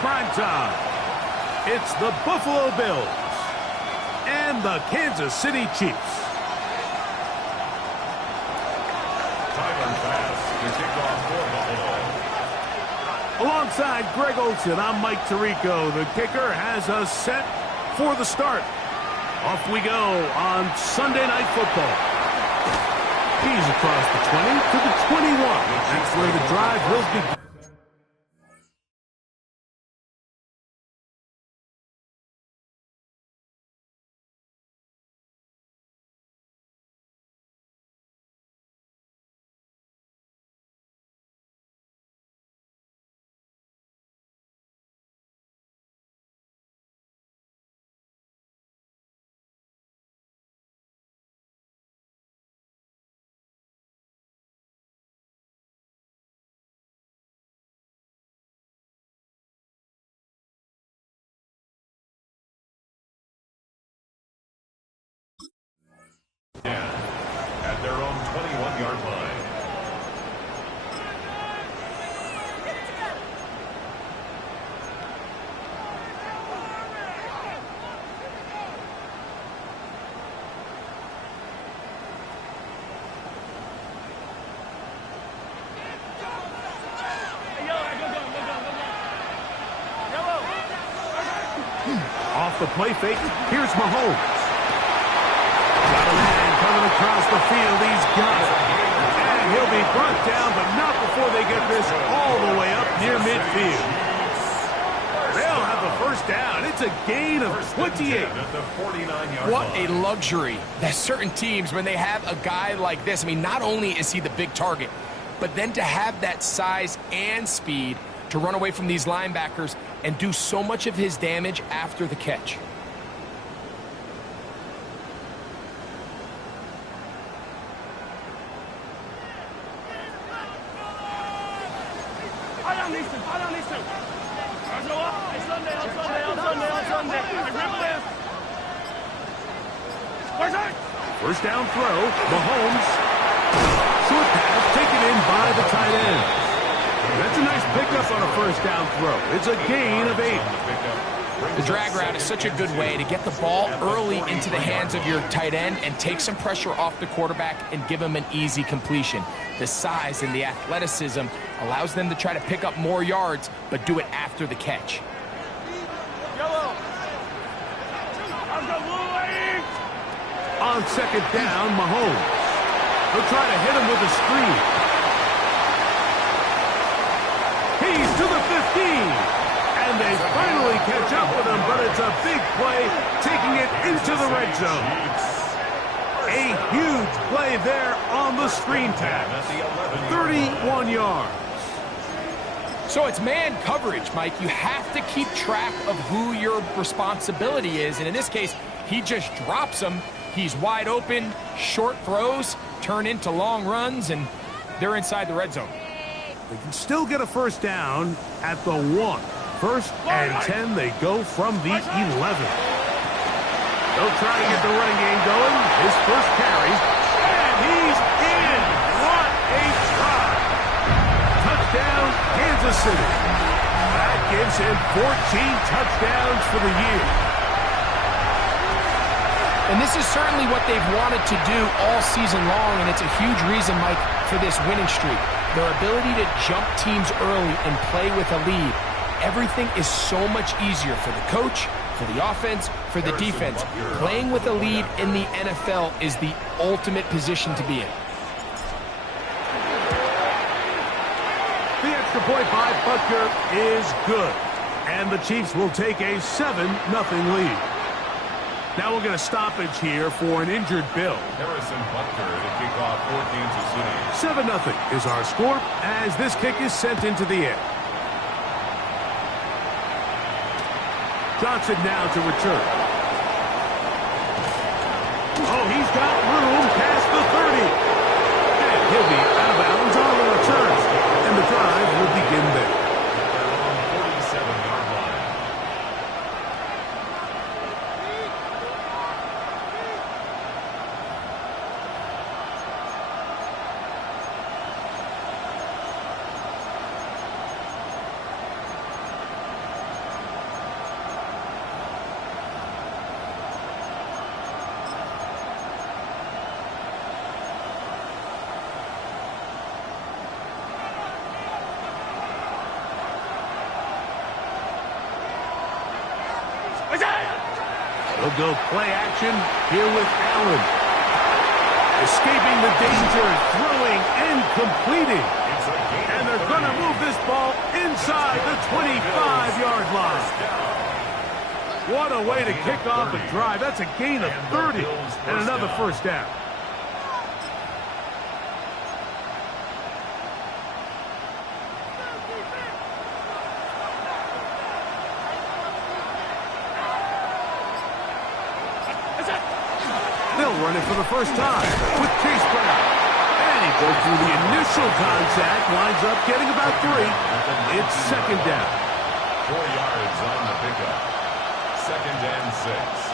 prime time. It's the Buffalo Bills and the Kansas City Chiefs. Tyler Bass to kick off for Buffalo. Alongside Greg Olsen, I'm Mike Tirico. The kicker has us set for the start. Off we go on Sunday Night Football. He's across the 20 to the 21. That's where the drive will begin. At their own 21-yard line. Off the play fake, here's Mahomes. Got a man coming across the field. He's got it. And he'll be brought down, but not before they get this all the way up near midfield. They'll have the first down. It's a gain of 28. At the 49-yard What line. a luxury that certain teams, when they have a guy like this, I mean, not only is he the big target, but then to have that size and speed to run away from these linebackers and do so much of his damage after the catch. First down throw, Mahomes. Short pass taken in by the tight end. That's a nice pickup on a first down throw. It's a gain of 8. The drag route is such a good way to get the ball early into the hands of your tight end and take some pressure off the quarterback and give him an easy completion. The size and the athleticism allows them to try to pick up more yards, but do it after the catch. On second down, Mahomes. They'll try to hit him with a screen. He's to the 15. And they finally catch up with him, but it's a big play, taking it into the red zone. A huge play there on the screen pass. 31 yards. So it's man coverage, Mike. You have to keep track of who your responsibility is. And in this case, he just drops him. He's wide open, short throws, turn into long runs, and they're inside the red zone. They can still get a first down at the 1. First and 10, they go from the 11. They'll try to get the running game going. His first carry, and he's in. What a try. Touchdown, Kansas City. That gives him 14 touchdowns for the year. And this is certainly what they've wanted to do all season long, and it's a huge reason, Mike, for this winning streak. Their ability to jump teams early and play with a lead. Everything is so much easier for the coach, for the offense, for the defense. Playing with a lead in the NFL is the ultimate position to be in. The extra point by Butker is good. And the Chiefs will take a 7-0 lead. Now we'll get a stoppage here for an injured Bill. Harrison Butker to kick off for Kansas City. 7-0 is our score as this kick is sent into the air. Johnson now to return. Oh, he's got room past the 30. And he'll be out of bounds on the return. And the drive will begin there. They're on 47-yard line. He'll go play action here with Allen. Escaping the danger, throwing and completing. And they're going to move this ball inside the 25-yard line. What a way to kick off a drive. That's a gain of 30 and another first down. They'll run it for the first time with Chase Brown. And he goes through the initial contact, winds up getting about 3. It's second down. 4 yards on the pickup. Second and 6.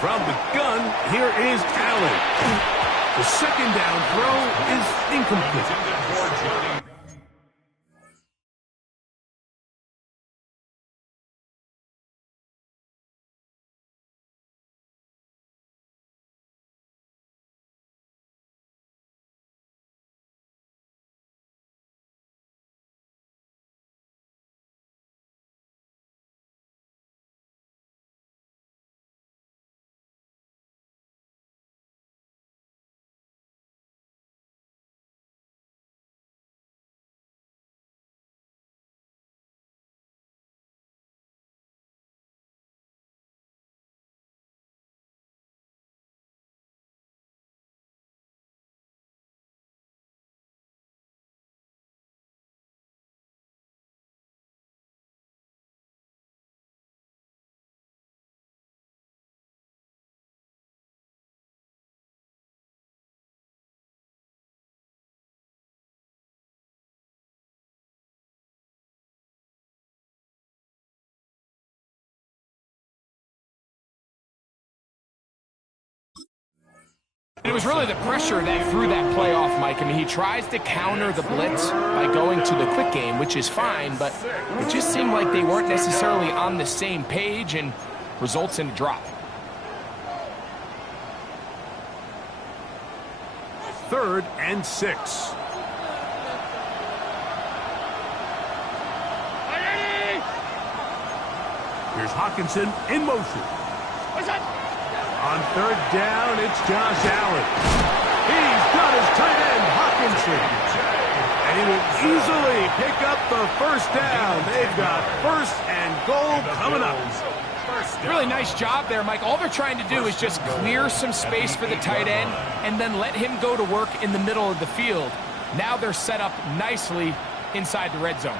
From the gun, here is Allen. The second down throw is incomplete. It was really the pressure that threw that play off, Mike. I mean, he tries to counter the blitz by going to the quick game, which is fine, but it just seemed like they weren't necessarily on the same page and results in a drop. Third and 6. Here's Hawkinson in motion. On third down, it's Josh Allen. He's got his tight end, Hawkinson. And he will easily pick up the first down. They've got first and goal coming up. Really nice job there, Mike. All they're trying to do is just clear some space for the tight end and then let him go to work in the middle of the field. Now they're set up nicely inside the red zone.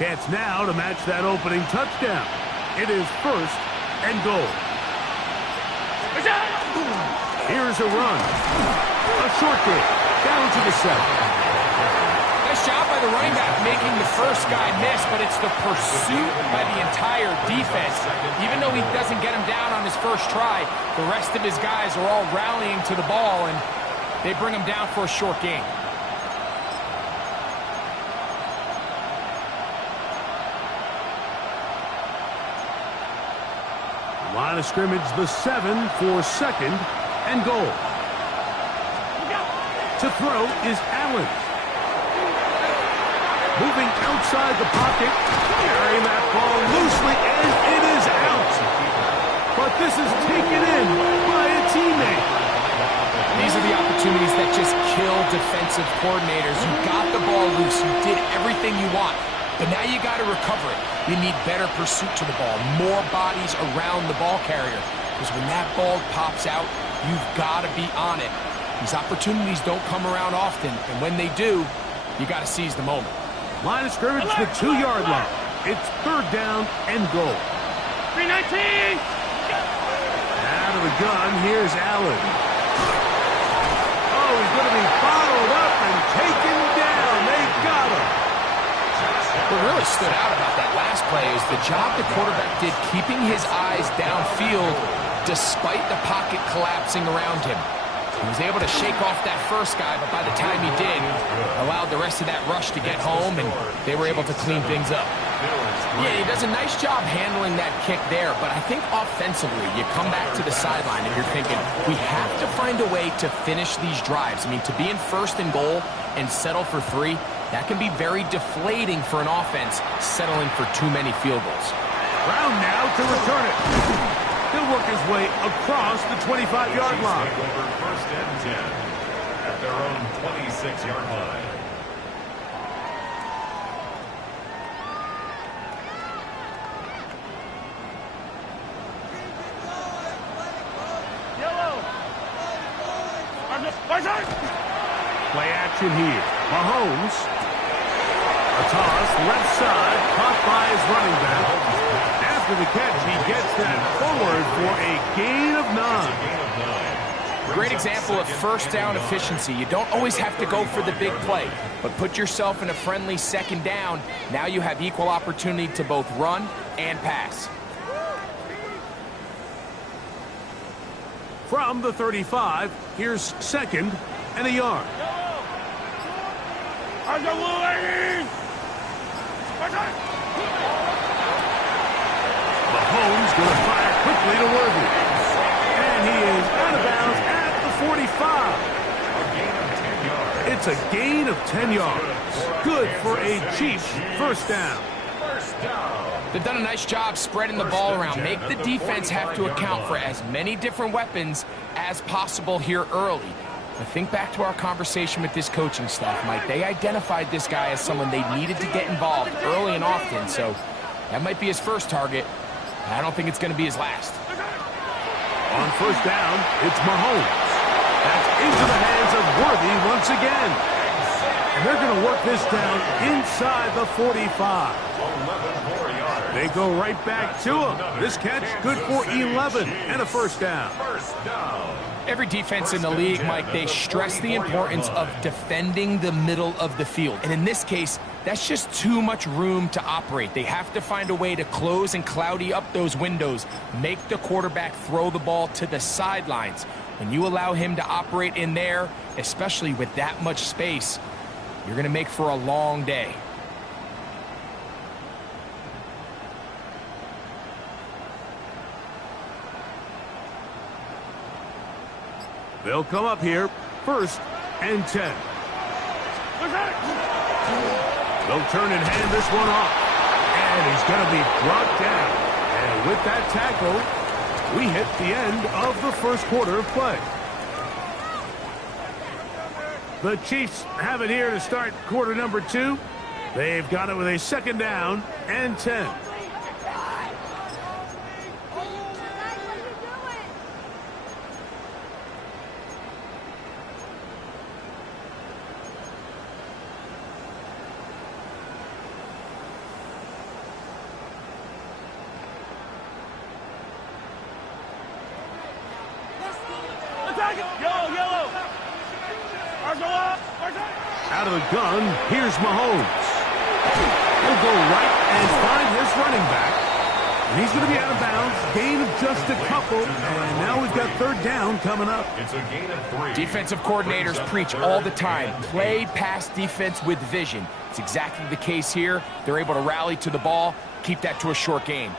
Chance now to match that opening touchdown. It is first and goal. Here's a run. A short game. Down to the 7. Nice job by the running back making the first guy miss, but it's the pursuit by the entire defense. Even though he doesn't get him down on his first try, the rest of his guys are all rallying to the ball, and they bring him down for a short gain. Line of scrimmage, the 7 for second and goal. To throw is Allen. Moving outside the pocket, carrying that ball loosely, and it is out. But this is taken in by a teammate. These are the opportunities that just kill defensive coordinators. You got the ball loose. You did everything you want. But now you got to recover it. You need better pursuit to the ball, more bodies around the ball carrier. Because when that ball pops out, you've got to be on it. These opportunities don't come around often, and when they do, you got to seize the moment. Line of scrimmage, the 2-yard line. It's third down and goal. 319! Out of the gun, here's Allen. Oh, he's going to be bottled up and taken down. They got him. What really stood out about that last play is the job the quarterback did keeping his eyes downfield despite the pocket collapsing around him. He was able to shake off that first guy, but by the time he did, allowed the rest of that rush to get home, and they were able to clean things up. Yeah, he does a nice job handling that kick there, but I think offensively, you come back to the sideline and you're thinking, we have to find a way to finish these drives. I mean, to be in first and goal and settle for 3, that can be very deflating for an offense settling for too many field goals. Brown now to return it. He'll work his way across the 25-yard line. Take over first and 10 at their own 26-yard line. Play action here. Mahomes. A toss, left side, caught by his running back. After the catch, he gets that forward for a gain of 9. Great example of first down efficiency. You don't always have to go for the big play, but put yourself in a friendly second down. Now you have equal opportunity to both run and pass. From the 35, here's 2nd and a yard. Mahomes going to fire quickly to Worthy. And he is out of bounds at the 45. It's a gain of 10 yards. Good for a Chiefs first down. They've done a nice job spreading the ball around. Make the defense have to account for as many different weapons as possible here early. But think back to our conversation with this coaching staff, Mike. They identified this guy as someone they needed to get involved early and often, so that might be his first target. I don't think it's going to be his last. On first down, it's Mahomes. That's into the hands of Worthy once again. And they're going to work this down inside the 45. They go right back to him. This catch good for 11 and a first down. Every defense in the league, Mike, they stress the importance of defending the middle of the field. And in this case, that's just too much room to operate. They have to find a way to close and cloudy up those windows, make the quarterback throw the ball to the sidelines. When you allow him to operate in there, especially with that much space, you're going to make for a long day. They'll come up here, 1st and 10. They'll turn and hand this one off. And he's going to be brought down. And with that tackle, we hit the end of the first quarter of play. The Chiefs have it here to start quarter number 2. They've got it with a 2nd down and 10. Out of the gun, here's Mahomes. He'll go right and find his running back. And he's going to be out of bounds. Gain of just a couple. And now we've got 3rd down coming up. It's a gain of 3. Defensive coordinators preach all the time. Play pass defense with vision. It's exactly the case here. They're able to rally to the ball, keep that to a short gain.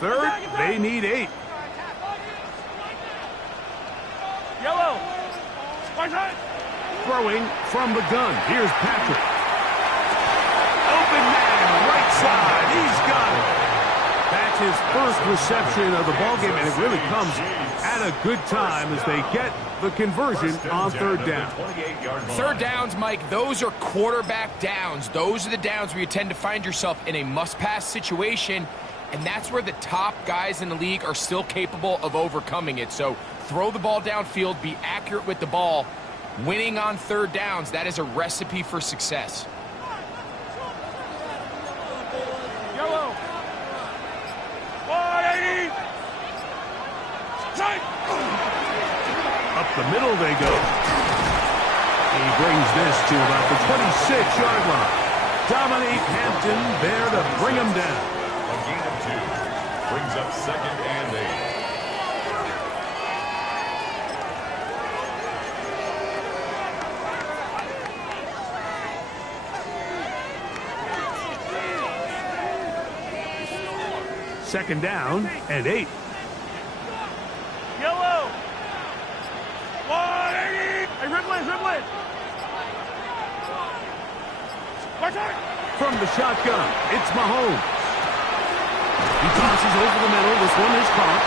3rd, they need 8. Yellow. Throwing from the gun. Here's Patrick. Open man, right side. He's got it. That's his first reception of the ballgame, and it really comes at a good time as they get the conversion on 3rd down. 3rd downs, Mike, those are quarterback downs. Those are the downs where you tend to find yourself in a must-pass situation, and that's where the top guys in the league are still capable of overcoming it. So throw the ball downfield, be accurate with the ball. Winning on 3rd downs, that is a recipe for success. Yellow. 180. Up the middle they go. He brings this to about the 26-yard line. dominate Hampton there to bring them down. A gain of 2. Brings up 2nd and 8. Second down and 8. Yellow. Hey, Ripley. From the shotgun, it's Mahomes. He tosses over the middle. This one is caught.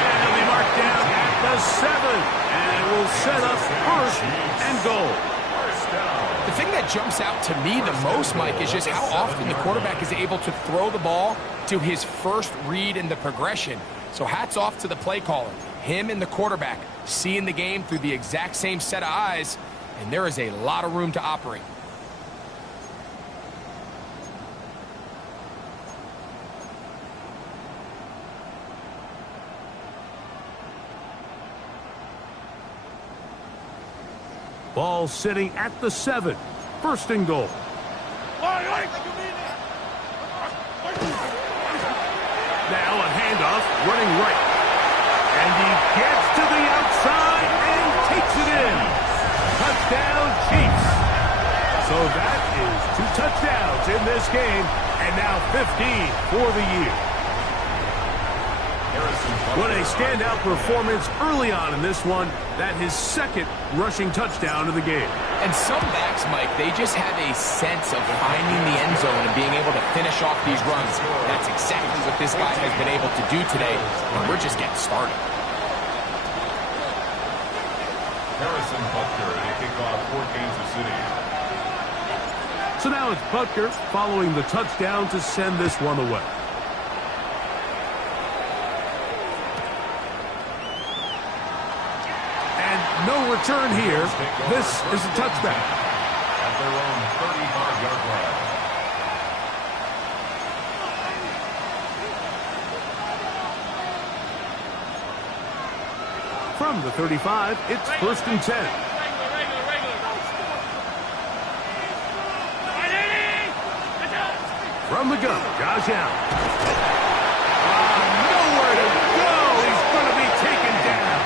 And he'll be marked down at the 7. And it will set up 1st and goal. The thing that jumps out to me the most, Mike, is just how often the quarterback is able to throw the ball to his first read in the progression. So hats off to the play caller. Him and the quarterback seeing the game through the exact same set of eyes, and there is a lot of room to operate. Ball sitting at the 7. 1st and goal. Now a handoff, running right. And he gets to the outside and takes it in. Touchdown, Chiefs. So that is 2 touchdowns in this game, and now 15 for the year. What a standout performance early on in this one. That his 2nd rushing touchdown of the game. And some backs, Mike, they just have a sense of finding the end zone and being able to finish off these runs. That's exactly what this guy has been able to do today, and we're just getting started. Harrison Butker to kick off for Kansas City. So now it's Butker following the touchdown to send this one away. No return here. This is a touchback. At their own 35-yard line. From the 35, it's 1st and 10. From the gun, Josh Allen. Nowhere to go. He's going to be taken down.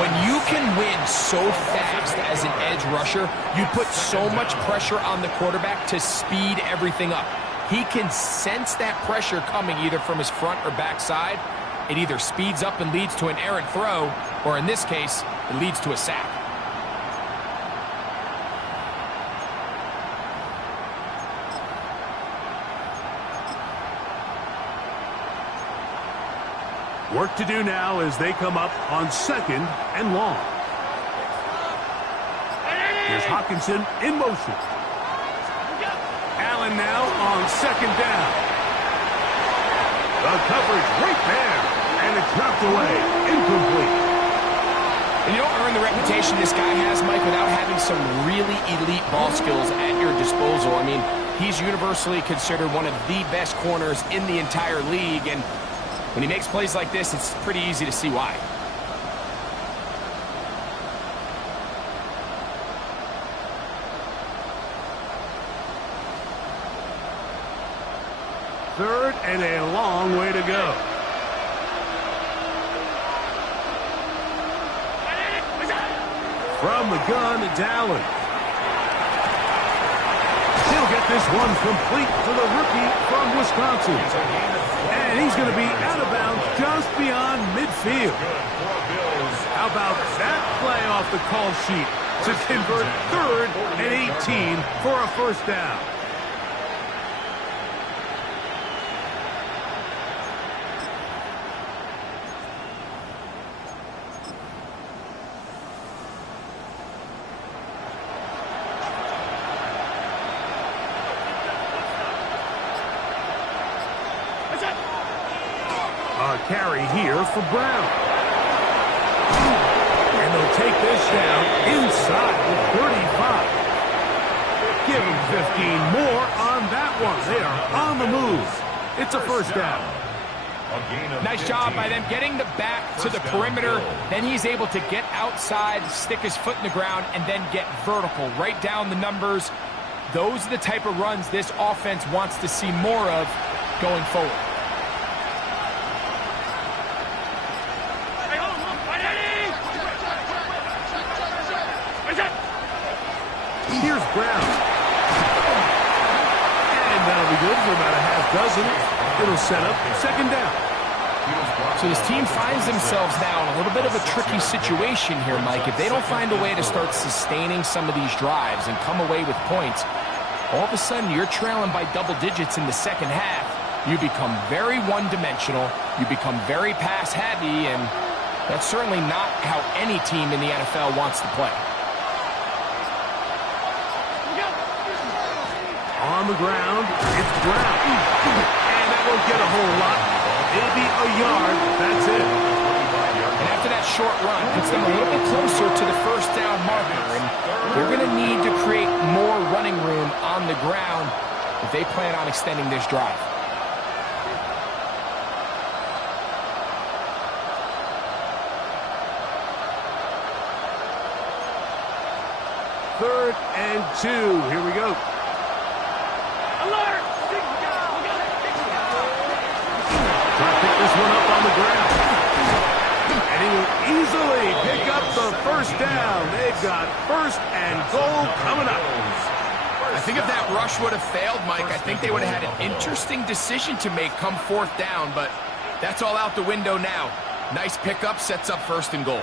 When you can win so fast as an edge rusher, you put so much pressure on the quarterback to speed everything up. He can sense that pressure coming either from his front or back side. It either speeds up and leads to an errant throw, or in this case, it leads to a sack. Work to do now as they come up on 2nd and long. Here's Hawkinson in motion. Allen now on 2nd down. The coverage right there, and it's knocked away, incomplete. And you don't earn the reputation this guy has, Mike, without having some really elite ball skills at your disposal. I mean, he's universally considered one of the best corners in the entire league, and when he makes plays like this, it's pretty easy to see why. Third and a long way to go. From the gun, it's Allen. He'll get this one complete to the rookie from Wisconsin. And he's going to be out of bounds just beyond midfield. How about that play off the call sheet to convert 3rd and 18 for a 1st down? A carry here for Brown. And they'll take this down inside the 35. Give them 15 more on that one. They are on the move. It's a 1st down. Nice job by them getting the back to the perimeter. Then he's able to get outside, stick his foot in the ground, and then get vertical right down the numbers. Those are the type of runs this offense wants to see more of going forward. Here's Brown. And that'll be good for about a half dozen. It'll set up second down. So this team finds themselves now in a little bit of a tricky situation here, Mike. If they don't find a way to start sustaining some of these drives and come away with points, all of a sudden you're trailing by double digits in the second half. You become very one-dimensional. You become very pass-heavy, and that's certainly not how any team in the NFL wants to play. On the ground, it's Brown. And that won't get a whole lot. Maybe a yard. That's it. And after that short run, puts them a little bit closer to the first down marker. And they're going to need to create more running room on the ground if they plan on extending this drive. Third and 2. Here we go. Pick this one up on the ground. And he will easily pick up the first down. They've got first and goal coming up. I think if that rush would have failed, Mike, I think they would have had an interesting decision to make come fourth down, but that's all out the window now. Nice pickup, sets up first and goal.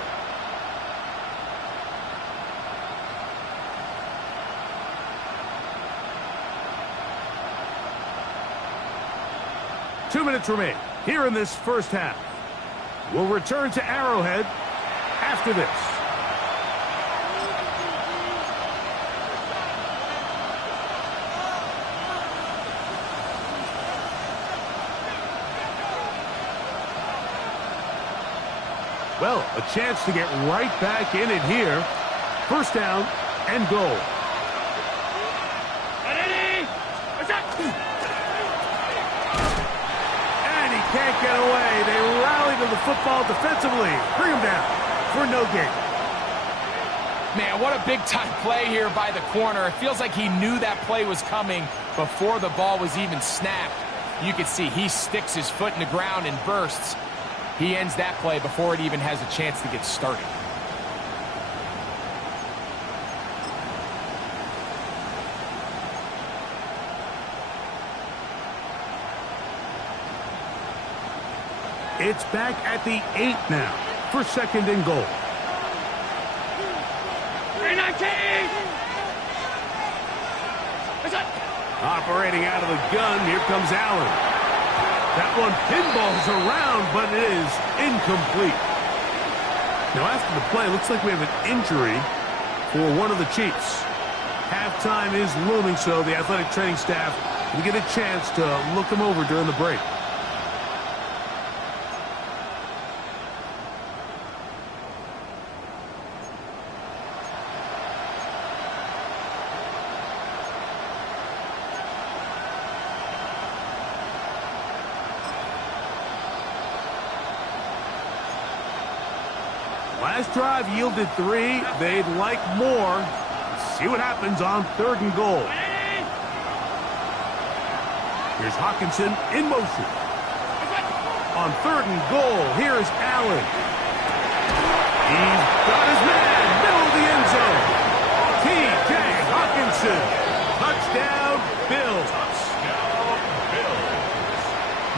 Two minutes remain here in this first half. We'll return to Arrowhead after this. Well, a chance to get right back in it here. First down and goal. Can't get away. They rally to the football defensively. Bring him down for no gain. Man, what a big-time play here by the corner. It feels like he knew that play was coming before the ball was even snapped. You can see he sticks his foot in the ground and bursts. He ends that play before it even has a chance to get started. It's back at the 8 now for second and goal. Operating out of the gun, here comes Allen. That one pinballs around, but it is incomplete. Now after the play, looks like we have an injury for one of the Chiefs. Halftime is looming, so the athletic training staff will get a chance to look him over during the break. Last drive yielded 3. They'd like more. Let's see what happens on third and goal. Here's Hawkinson in motion. On third and goal, here's Allen. He's got his man, middle of the end zone. T.J. Hawkinson. Touchdown, Bills.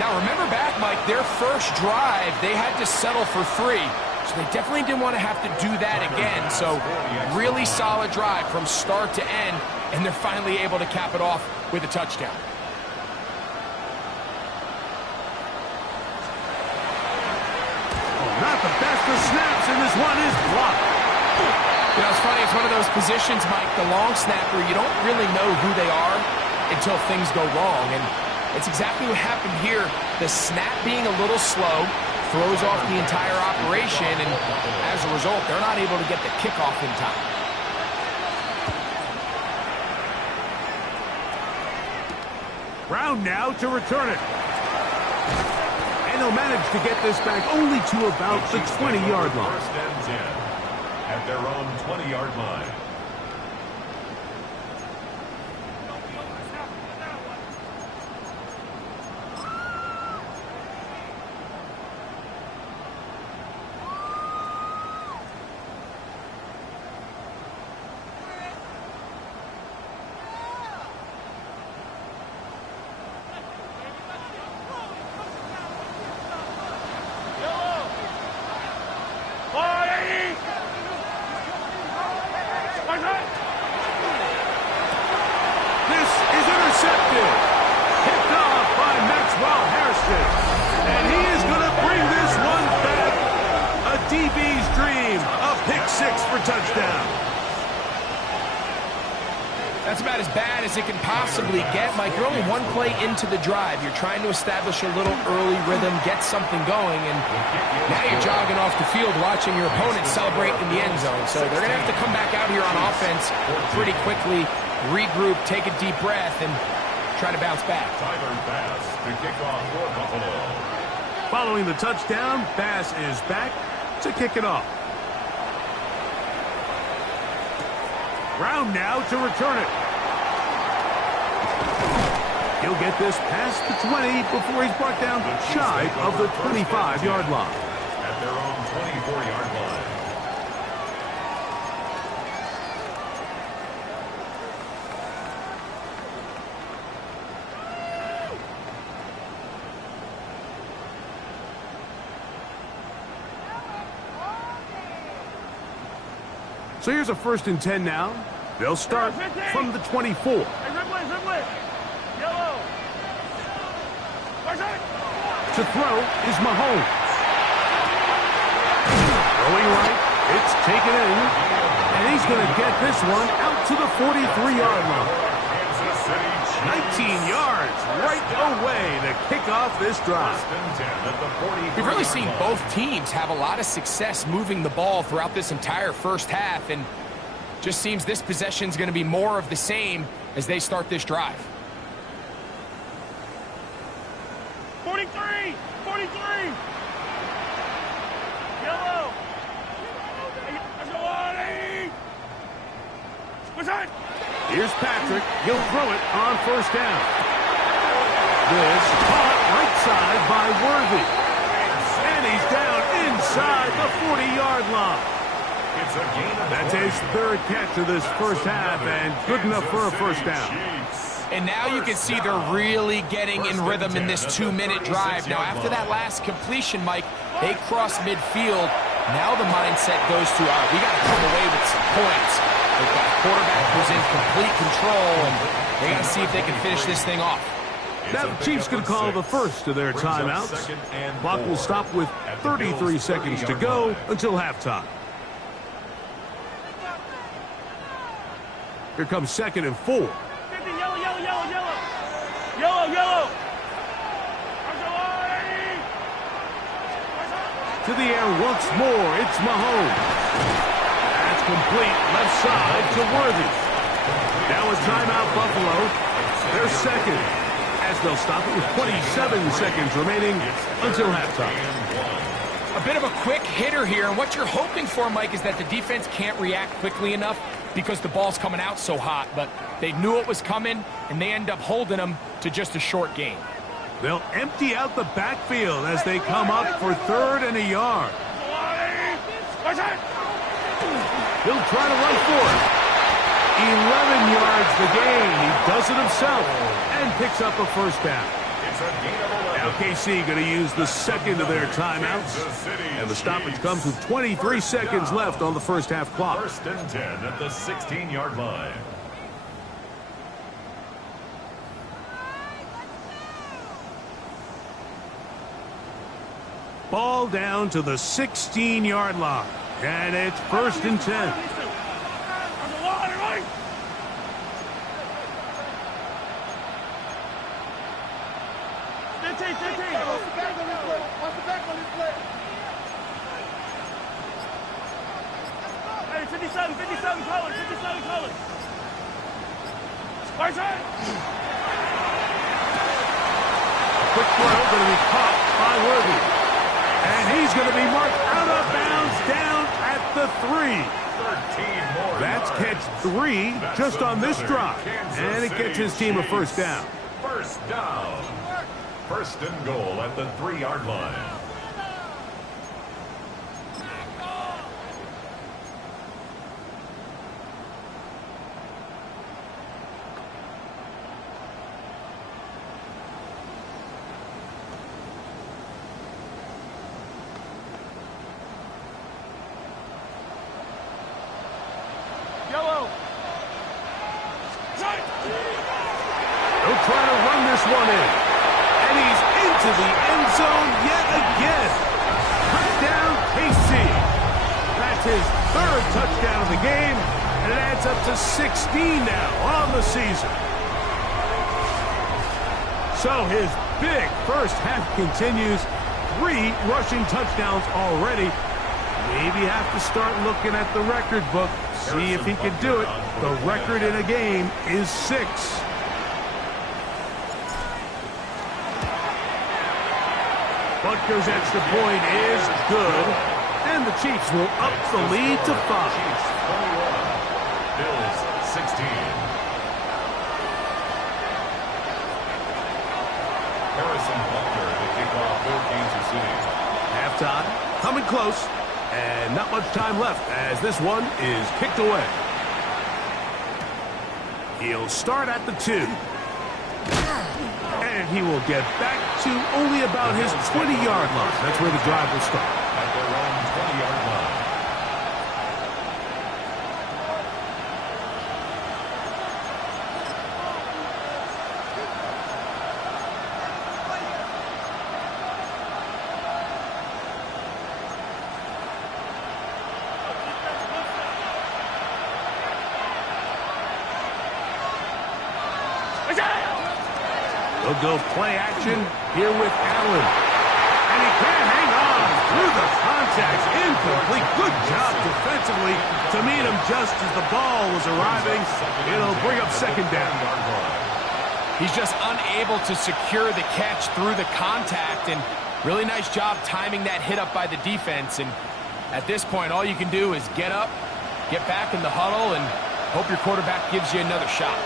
Now remember back, Mike, their first drive, they had to settle for 3. So they definitely didn't want to have to do that again. So really solid drive from start to end, and they're finally able to cap it off with a touchdown. Not the best of snaps, and this one is blocked. You know, it's funny. It's one of those positions, Mike, the long snapper, you don't really know who they are until things go wrong. And it's exactly what happened here. The snap being a little slow throws off the entire operation, and as a result, they're not able to get the kickoff in time. Brown now to return it. And they'll manage to get this back only to about the 20-yard line. First and 10 at their own 20-yard line. about as bad as it can possibly get, Mike. You're only one play into the drive. You're trying to establish a little early rhythm, get something going, and now you're jogging off the field watching your opponent celebrate in the end zone. So they're going to have to come back out here on offense pretty quickly, regroup, take a deep breath, and try to bounce back. Tyler Bass to kick off for Buffalo. Following the touchdown, Bass is back to kick it off. Brown now to return it. He'll get this past the 20 before he's brought down shy of the 25-yard line. At their own 24-yard line. So here's a 1st and 10 now. They'll start from the 24. Yellow. To throw is Mahomes. Throwing right, it's taken in, and he's going to get this one out to the 43-yard line. 19 yards right away to kick off this drive. We've really seen both teams have a lot of success moving the ball throughout this entire first half, and just seems this possession is going to be more of the same as they start this drive. 43! 43! Yellow! Here's Patrick. He'll throw it on 1st down. This caught right side by Worthy. And he's down inside the 40-yard line. That's his 3rd catch of this first half, and good enough for a 1st down. And now you can see they're really getting in rhythm in this 2-minute drive. Now, after that last completion, Mike, they cross midfield. Now the mindset goes to, all right, we got to come away with some points. They've got a quarterback who's in complete control, and they got to see if they can finish this thing off. Now the Chiefs can call the first of their timeouts. Clock will stop with 33 seconds to go until halftime. Here comes 2nd and 4. Yellow! To the air once more, it's Mahomes. That's complete, left side to Worthy. Now a timeout, Buffalo. They're 2nd, as they'll stop it with 27 seconds remaining until halftime. A bit of a quick hitter here, and what you're hoping for, Mike, is that the defense can't react quickly enough because the ball's coming out so hot, but they knew it was coming, and they end up holding them to just a short gain. They'll empty out the backfield as they come up for 3rd and a yard. He'll try to run for it. 11 yards the gain. He does it himself and picks up a 1st down. Now KC going to use the 2nd of their timeouts. And the stoppage comes with 23 seconds left on the first half clock. 1st and 10 at the 16-yard line. Ball down to the 16-yard line. And it's 1st and 10. Hey, 57 colors. Quick throw going to be caught by Worthy. And he's going to be marked out of bounds down at the 3. 13 more That's yards. catch 3 just on this drive. And it gets his team a 1st down. 1st down. 1st and goal at the 3-yard line. Yellow! They'll try to run this one in. And he's into the end zone yet again. Touchdown, KC. That's his 3rd touchdown of the game. And it adds up to 16 now on the season. So his big first half continues. 3 rushing touchdowns already. Maybe have to start looking at the record book. See if he can do it. The record in a game is 6. Butker's extra point is good. And the Chiefs will up the lead to 5. Chiefs 21. Bills 16. Harrison Butker to kick off for Kansas City. Halftime, coming close, and not much time left as this one is kicked away. He'll start at the 2. And he will get back to only about his 20-yard line. That's where the drive will start. At their own 20-yard line. They'll go play action here with Allen. And he can't hang on through the contact. Incomplete. Good job defensively to meet him just as the ball was arriving. It'll bring up second down. He's just unable to secure the catch through the contact, and really nice job timing that hit up by the defense. And at this point, all you can do is get up, get back in the huddle, and hope your quarterback gives you another shot.